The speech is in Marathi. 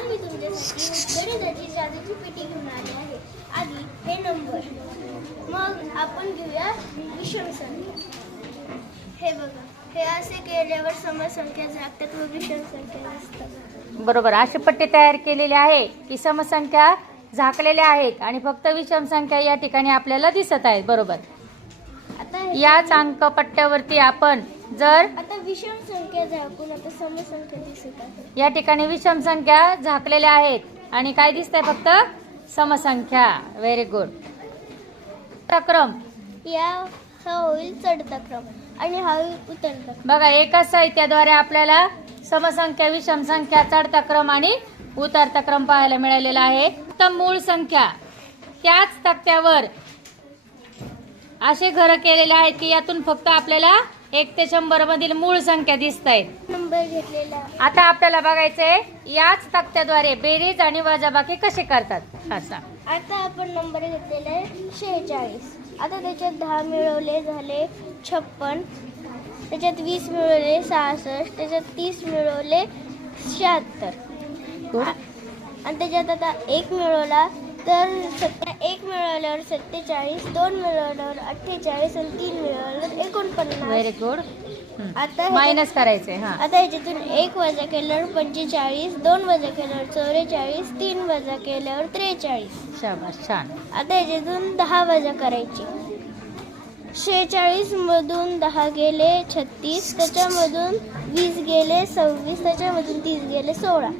आज मी तुमच्यासाठी गणिताची जादूची पेटी घेऊन आले आहे. आधी हे नंबर, मग आपण घेऊया विषम संख्या. हे बघा, हे असे केल्यावर समसंख्या झाकतात व विषम संख्या नसतात. बरोबर. अशी पट्टी तयार केलेली आहे की समसंख्या झाकलेल्या आहेत आणि फक्त विषम संख्या या ठिकाणी आपल्याला दिसत आहेत. बरोबर. आता याच अंकपट्ट्यावरती आपण जर आता विषम संख्या झाकून आता समसंख्या दिसत आहे. या ठिकाणी विषम संख्या झाकलेल्या आहेत आणि काय दिसतंय? फक्त समसंख्या. Very good. क्रम हा होईल चढता क्रम आणि हा होईल उतरता क्रम. बघा, एकाच साहित्याद्वारे आपल्याला समसंख्या, विषम संख्या, चढता क्रम आणि उतरता क्रम पाहायला मिळालेला आहे. फक्त मूळ संख्या त्याच तक्त्यावर असे घर केलेले आहेत की यातून फक्त आपल्याला 1 ते 100 मधील मूळ संख्या दिसत आहेत. नंबर घेतलेला. आता आपल्याला बघायचंय याच तक्त्याद्वारे बेरीज आणि वजाबाकी कसे करतात असा. आता आपण नंबर घेतलेला आहे 46. आता त्याच्यात 10 मिळवले झाले 56, त्याच्यात 20 मिळवले 66, त्याच्यात 30 मिळवले 76 आणि त्याच्यात आता 1 मिळवला तर 1 मिळवल्यावर 47, 2 मिळवल्यावर 48 आणि 3 मिळवल्यावर 49. Very good. आता मायनस करायचंय. हा. आता ह्याच्यातून 1 वजा केल्यावर 45, 2 वजा केल्यावर 44, 3 वजा केल्यावर 43. शाबास, छान. आता ह्याच्यातून 10 वजा करायची. 46 मधून 10 गेले 36, त्याच्यामधून 20 गेले 26, त्याच्यामधून 30 गेले 16.